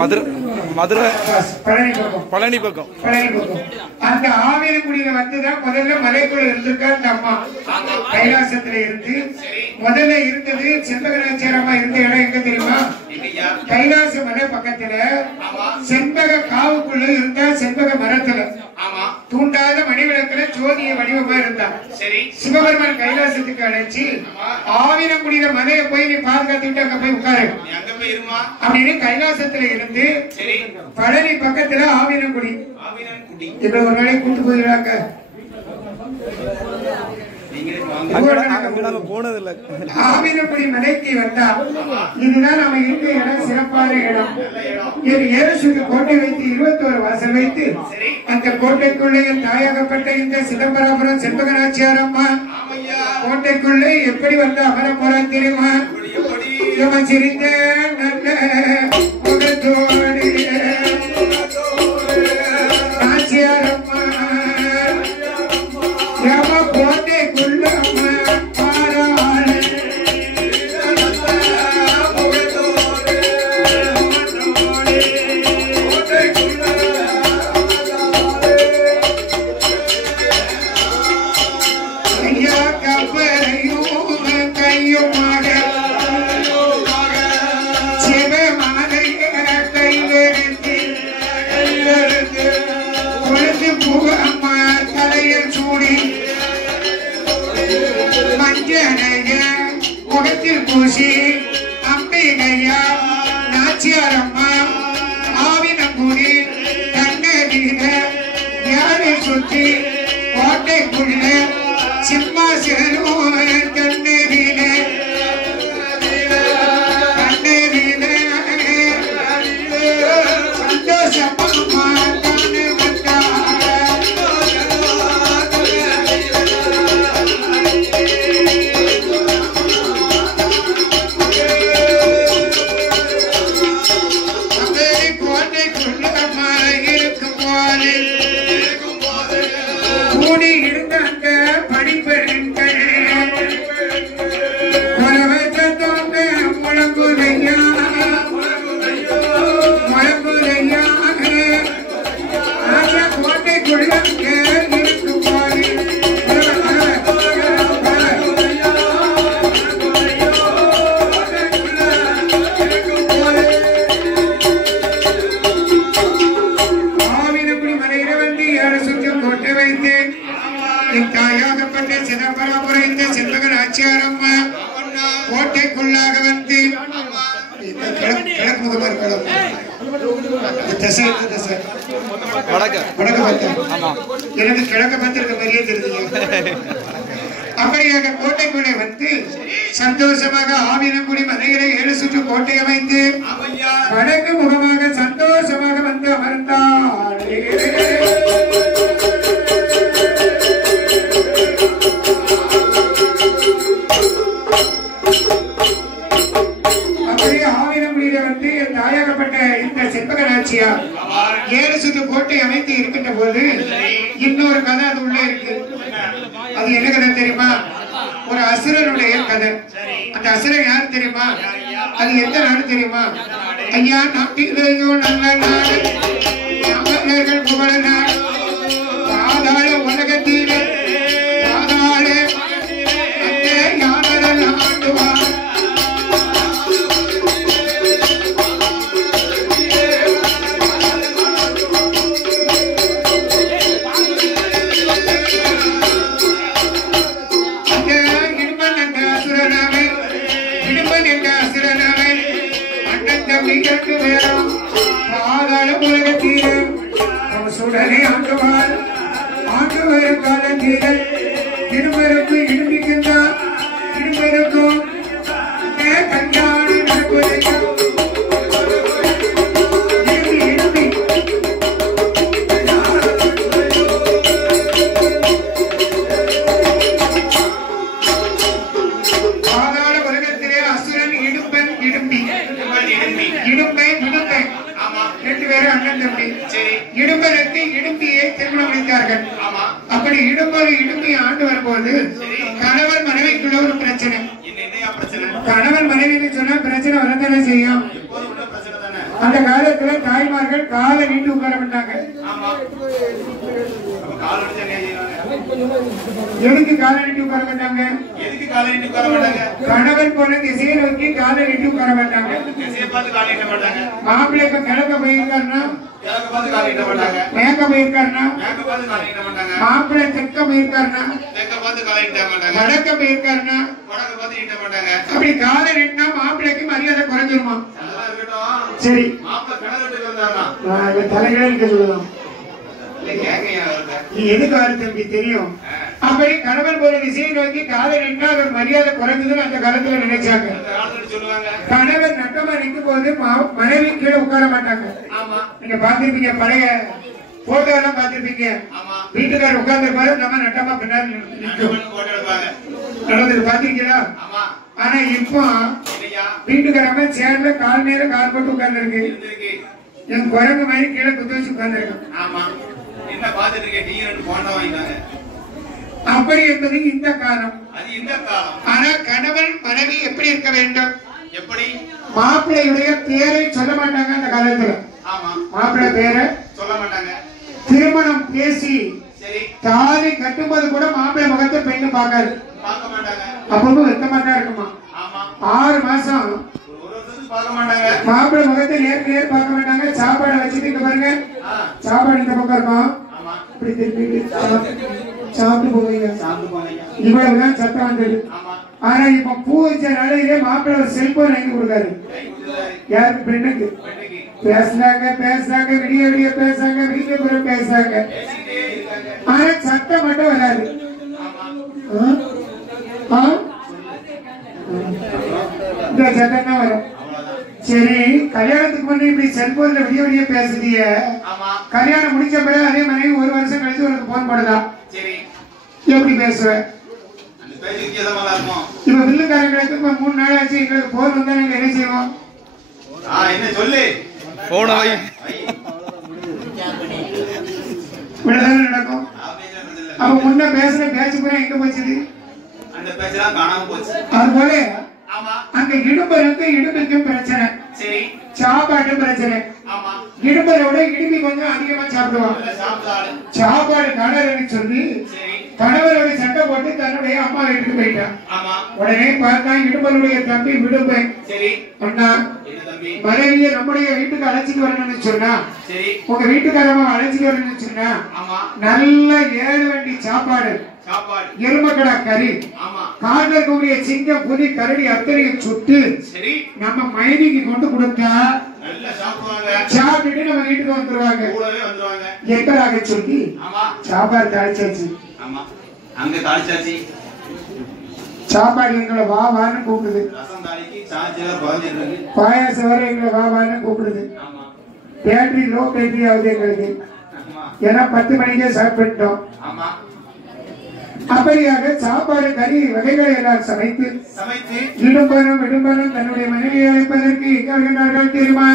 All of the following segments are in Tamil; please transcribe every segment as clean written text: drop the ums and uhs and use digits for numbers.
மதுரை பழனி பக்கம் அந்த ஆவினங்குடியில வந்துதான் முதல்ல மலைக்குள்ள இருந்திருக்கா அந்த அம்மா. கைலாசத்துல இருந்து முதல்ல இருந்தது செண்பகநாச்சியாரம்மா இருந்த இடம் எங்க தெரியுமா? கைலாச மலை பக்கத்துல செண்பக காவுக்குள்ள இருந்தா. செண்பக மரத்துல தூண்டாத மணிவிளக்குல ஜோதிய வடிவமா இருந்தா. சிவபெருமான் கைலாசத்துக்கு அழைச்சி ஆவினங்குடியில மலையை போய் நீ பாதுகாத்துட்டு அங்க போய் உட்காரு அப்படின்னு கைலாசத்துல இருந்து பழனி பக்கத்துல ஆவினங்குடி இப்ப ஒரு நாளை கூட்டு போயிடுறாங்க. ஆவினங்குடி மலைக்கு வந்தா இதுதான் நம்ம இருக்க இடம் சிறப்பான இடம். ஏழு கோட்டை வைத்து 21 வாசல் வைத்து அந்த கோட்டைக்குள்ளே தாயாகப்பட்ட இந்த சிதம்பரபுரம் செண்பகநாச்சியாரம்மா கோட்டைக்குள்ளே எப்படி வந்து அமர போறான் தெரியுமா? சிரிந்த நல்ல முகத்தோடு நாச்சியாரம்மா கோட்டைக்குள்ள முகத்தில் பூசி அம்பிகையா நாச்சியாரம்மா ஆவினங்குடி கண்ணகிர யாரை சுற்றி கோட்டைக்குள்ள சிம்மாசனம் கண்ணகிர சந்தோஷமா கோட்டைக்குள்ளாக வந்து கிழக்கு முகமாக எனக்கு கிழக்க பார்த்திருக்க மாதிரியே தெரியுது. அப்படியாக கோட்டைக்குள்ளே வந்து சந்தோஷமாக ஆவினங்குடி மலையில 7 சுற்று கோட்டை அமைந்து வடக்கு முகமாக சந்தோஷமாக வந்து அமர்ந்தார். அப்படியே ஆவினங்குடியில வந்து தாயாகப்பட்ட இந்த செண்பகநாச்சியார் 7 சுற்று கோட்டை அமைத்து இருக்கின்ற போது இன்னொரு கதை அது உள்ள இருக்கு. அது என்ன கதை தெரியுமா? ஒரு அசுரனுடைய கதை. அந்த அசுரன் யார் தெரியுமா? அது எந்த நாடு தெரியுமா? ஐயா நாட்டிலேயோ நல்ல நாடு புகழ நாடு பாதாள உலகத்திலே பாதாள அந்த யானரல் ஆண்டுவார். சுடனை ஆண்டுவார் ஆண்டு காலத்தீரன் திருமருக்கு இடுமிக்கின்றார். திருமருக்கும் கண்டாடு நடப்பதையும் பாதாள உலகத்திலே அசுரன் இடும்பன் இடும்பி இடும்பை விடும்பை 2 பேரும் அண்ணன் தம்பி. இடும்பனுக்கு இடும்பியை திருமணம் முடித்தார்கள். அப்படி இடும்பொரு இடும்பியை ஆண்டு வரும்போது கணவன் மனைவிக்குள்ள ஒரு பிரச்சனை. கணவன் மனைவின்னு சொன்னா பிரச்சனை வரத்தானே செய்யும். அந்த காலத்துல தாய்மார்கள் காலை நீட்டு உட்கார மாட்டாங்க. எதுக்கு காலை நீட்டி உட்கார மாட்டாங்க? கணவன் போன திசையை நோக்கி காலை நீட்டி உட்கார மாட்டாங்க. மாப்பிள்ளை இப்ப கிழக்க போயிருக்காருன்னா மேற்க போயிருக்காருன்னா, மாப்பிள்ளை தெற்க போயிருக்காருன்னா வடக்க போயிருக்காருன்னா, அப்படி காலை நீட்டினா மாப்பிள்ளைக்கு மரியாதை குறைஞ்சிருமா? சரி, தலைகளை சொல்லலாம். எதுக்கு தம்பி தெரியும்? அப்படி கணவன் போற திசையை நோக்கி காலை நின்றா அவர் மரியாதை குறைஞ்சதுன்னு அந்த காலத்துல நினைச்சாங்க. கணவன் நட்டமா நிற்கும் போது மனைவி கீழே உட்கார மாட்டாங்க. நீங்க பாத்திருப்பீங்க, பழைய போட்டோ எல்லாம் பாத்திருப்பீங்க. வீட்டுக்காரர் உட்கார்ந்து பாரு, நம்ம நட்டமா பின்னாடி நடந்தது பாத்தீங்களா? ஆனா இப்போ வீட்டுக்காரங்க சேர்ல கால் நேரம் கால் போட்டு உட்கார்ந்து இருக்கு. என் குரங்கு மாதிரி கீழே குத்து வச்சு உட்கார்ந்து இருக்கு. அப்படி என்பது இந்த காலம். ஆனா கணவன் மனைவி எப்படி இருக்க வேண்டும்? எப்படி? மாப்பிள்ளையுடைய பேரை சொல்ல மாட்டாங்க அந்த காலத்துல. மாப்பிள்ளை பேரை சொல்ல மாட்டாங்க. திருமணம் பேசி தாலி கட்டும்போது கூட மாப்பிள்ளை முகத்தை பெண்ணு பார்க்காது. அப்பவும் வெக்கமாட்டா இருக்குமா? 6 மாசம் மாப்பிள்ளை முகத்தை நேருக்கு நேர் பார்க்க மாட்டாங்க. சாப்பாடை வச்சுட்டு இங்க பாருங்க, சாப்பாடு இந்த பக்கம் இருக்கும், இப்படி திருப்பி சாப்பிட்டு போவீங்க. இவ்வளவுதான் சத்தம் வந்தது. ஆனா இப்ப பூ வச்ச நாளையிலே மாப்பிள்ளை ஒரு செல்போன் வாங்கி கொடுக்காரு. யாருக்கு? பெண்ணுக்கு. பேசுறாங்க விடிய விடிய பேசுறாங்க, விடிய பிறகு பேசுறாங்க. ஆனா சத்தம் மட்டும் வராது. இந்த சத்தம் தான் வரும். சரி, கல்யாணத்துக்கு முன்னே இப்படி செல்போன்ல விடிய விடிய பேசுதிய, கல்யாணம் முடிச்ச பிறகு அதே மாதிரி 1 வருஷம் கழிச்சு உனக்கு போன் பண்ணுதா? எப்படி பேசுவ? இப்ப பில்லுக்காரங்களுக்கு 3 நாள் ஆச்சு, எங்களுக்கு போன் வந்தா நாங்க என்ன செய்வோம்? இப்படிதானே நடக்கும். அப்ப முன்ன பேசுற பேச்சு கூட எங்க போச்சு? அது போல அங்க இடும்பருக்கு இடுப்புக்கும் பிரச்சனை, சாப்பாடு பிரச்சனை. இடும்பரோட இடுப்பி கொஞ்சம் அதிகமா சாப்பிடுவான். சாப்பாடு கடற்கரை சொல்லி கணவரோட சண்டை போட்டு தன்னுடைய அம்மா வீட்டுக்கு போயிட்டான். உடனே பார்த்தா இடும்பருடைய தம்பி விடும்பை, அண்ணா மனைவியை நம்முடைய வீட்டுக்கு அழைச்சிட்டு வரணும்னு சொன்னா, உங்க வீட்டுக்காரமா அழைச்சிட்டு வரணும்னு சொன்னா நல்ல 7 வண்டி சாப்பாடு, எருமக்கடா கறி, காட்டில் இருக்கக்கூடிய சிங்கம் புலி கரடி அத்தனையும் சுட்டு நம்ம மனைவிக்கு கொண்டு கொடுத்தா சாப்பிட்டுட்டு நம்ம வீட்டுக்கு வந்துருவாங்க. எக்கடாக சொல்லி சாப்பாடு தாளிச்சாச்சு. சாப்பாடு எங்களை வா வான்னு கூப்பிடுது. பாயாசம் வர எங்களை வா வான்னு கூப்பிடுது. பேட்டரி லோ பேட்டரி ஆகுது எங்களுக்கு. ஏன்னா 10 மணிக்கே சாப்பிட்டோம். அப்படியாக சாப்பாடு கறி வகைகளை எல்லாம் சமைத்து இடும்பனும் விடும்பனும் தன்னுடைய மனைவியை அழைப்பதற்கு எங்க வருகின்றார்கள் தெரியுமா?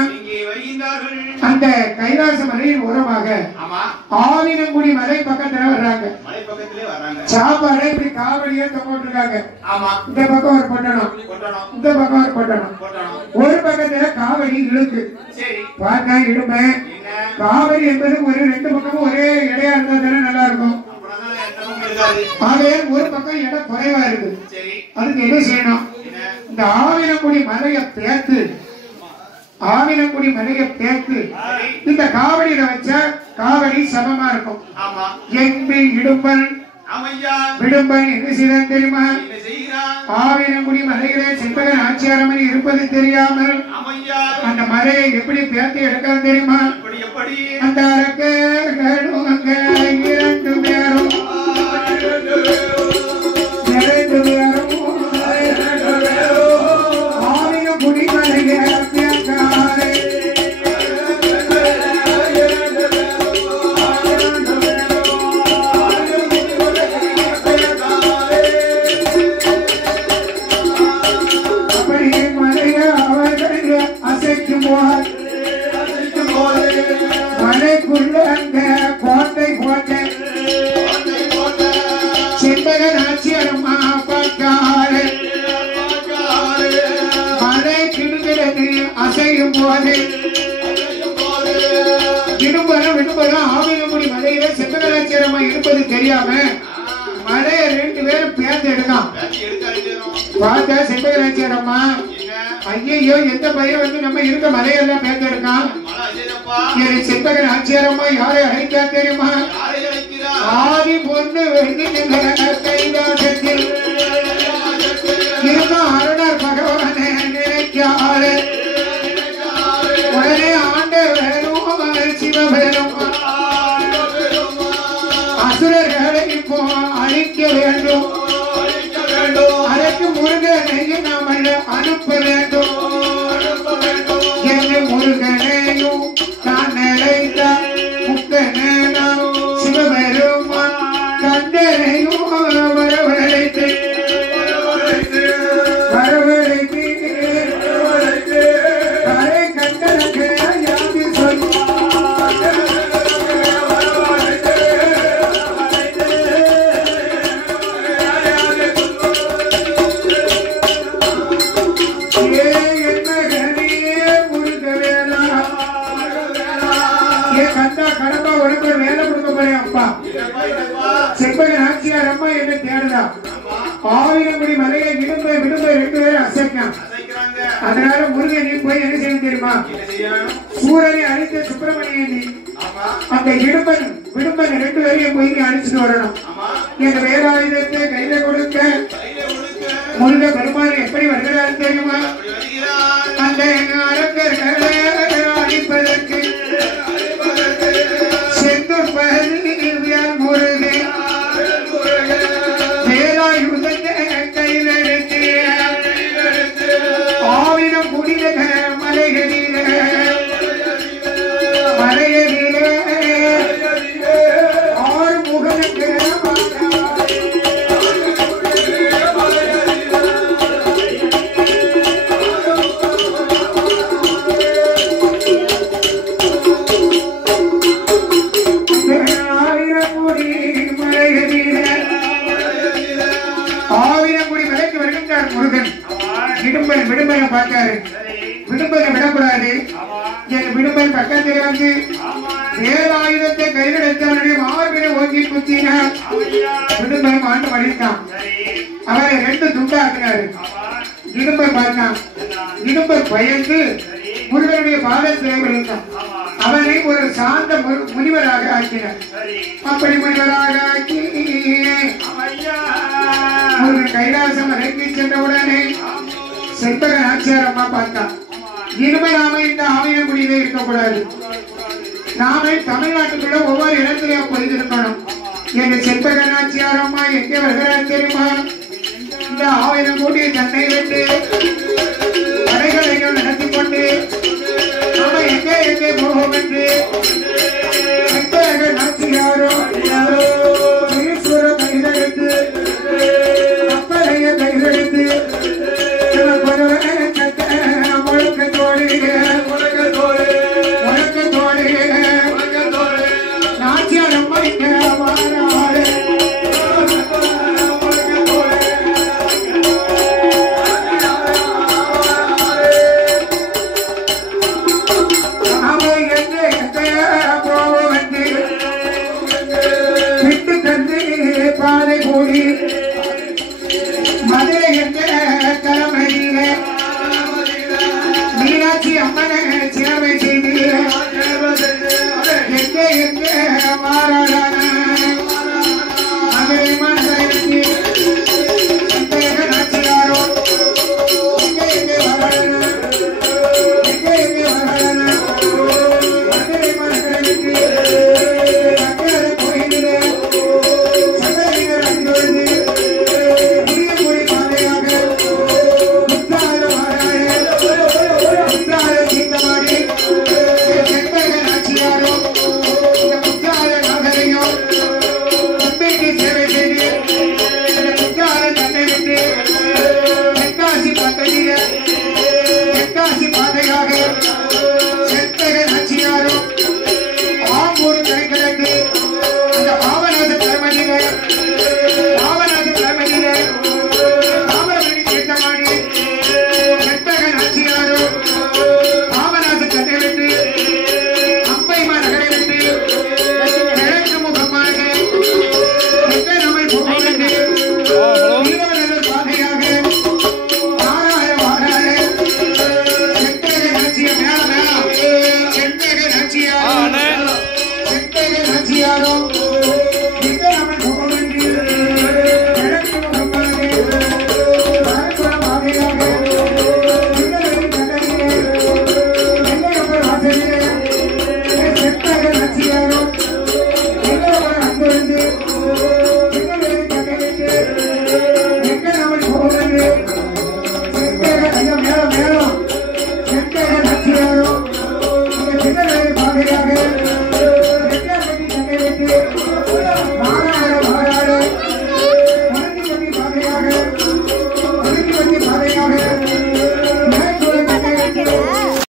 அந்த கைலாச மலையின் ஓரமாக ஆவினங்குடி மலை பக்கத்துல வர்றாங்க. சாப்பாடை இப்படி காவடியா தொங்கிட்டு, இந்த பக்கம் ஒரு பட்டணம், இந்த பக்கம் ஒரு பட்டணம். ஒரு பக்கத்துல காவடி இழுக்கு. பார்த்தா இடுமை காவடி என்பது ஒரு 2 பக்கமும் ஒரே இடையா இருந்தா தானே நல்லா இருக்கும். ஆகவே ஒரு பக்கம் இடம் குறைவா இருக்கு. அதுக்கு என்ன செய்யணும்? இந்த ஆவினங்குடி மலையை பேத்து, ஆவினங்குடி மலையை பேத்து இந்த காவடியில வச்ச காவடி சமமா இருக்கும். எம்பி இடும்பன் விடும்பன் என்ன செய்தான் தெரியுமா? ஆவினங்குடி மலையிலே செண்பகன் ஆட்சியாரமணி இருப்பது தெரியாமல் அந்த மலையை எப்படி பேத்து எடுக்கிறது தெரியுமா? அந்த அரக்கர்களும் அங்க 2 பேரும் ஆவினங்குடி மலையை பேத்தாரே. மலைக்குள்ள அந்த ஆவினங்குடி மலையில செம்பகராட்சியரம்மா இருப்பது தெரியாம மலைய 2 பேரும் பேர்ந்து எடுத்தான். பார்த்தா செம்பகராட்சியரம்மா ஐயோ எந்த பையன் வந்து நம்ம இருக்க மலையெல்லாம் பேர்ந்து எடுக்கான். செம்பகராட்சியரம்மா யாரை அழைத்தா தெரியுமா? ஆதி பொண்ணு கைலாசத்தில் இருக்கும் அருணர் பகவானே நினைக்காரு. உடனே ஆண்டவரும் சிவபெரும் அசுரர்களை இப்போ அழிக்க வேண்டும். அதற்கு முருகனையும் நாம் அனுப்ப வேண்டும் என்று முருகனையும் நான் நினைத்த முக்கனும் சிவபெருமான் கண்டனையும் வரவழைத்து கரை கண்டனுக்கு யாதி சொல்லி செம்பகராட்சியரம்மா என்னை தேடுதா. ஆவினங்குடி மலையை விடும்பை 2 பேரும் அசைக்கான். அதனால முருகன் நீ போய் என்ன செய்ய தெரியுமா? சூரனை அழித்த சுப்பிரமணியன் அந்த விடும்பன் 2 பேரையும் போய் அழிச்சுட்டு வரணும். எங்க வேலாயுதத்தை கையில கொடுக்க முருக பெருமாள் எப்படி வருகிறார் தெரியுமா? அந்த அரக்கர்களை அழிப்பதற்கு செந்தூர் பகுதியில் முருகன் வேலாயுதத்தை கையில் எடுத்து ஆவினம் புனித மலைகளிலே ஆறு முகனுக்கு விடும்பனை பார்த்தாரு. விடும்பனை விடக்கூடாது. விடும்பன் பக்கத்தில் வந்து வேலாயுதத்தை கையில் எடுத்தவனுடைய மார்பினை ஓங்கி குத்தினார். விடும்பனை ஆண்டு மடித்தான். அவரை 2 துண்டாக்கினாரு. இடும்பன் பார்த்தான். இடும்பன் பயந்து முருகனுடைய பாதத்திலே விழுந்தான். அவனை ஒரு சாந்த முனிவராக ஆக்கினார். அப்படி முனிவராக ஆக்கி முருகன் கைலாசம் இறங்கி சென்றவுடனே செம்பகராட்சியரம்மா பார்த்தா இனிமே நாம இந்த ஆவினங்குடியிலே இருக்கக்கூடாது. நாம தமிழ்நாட்டுக்குள்ள ஒவ்வொரு இடத்திலையும் போயிருக்கணும். எங்க செம்பகராட்சியரம்மா எங்கே வருகிறார் தெரியுமா? இந்த ஆவினங்குடி தன்னை விட்டு கடைகளையும் நடத்தி கொண்டு நாம எங்கே போவோம் என்று செம்பகராட்சியாரோ ஈஸ்வர கைதெடுத்து அப்பறைய கைதெடுத்து மதுரை என்ற தலைமையிலே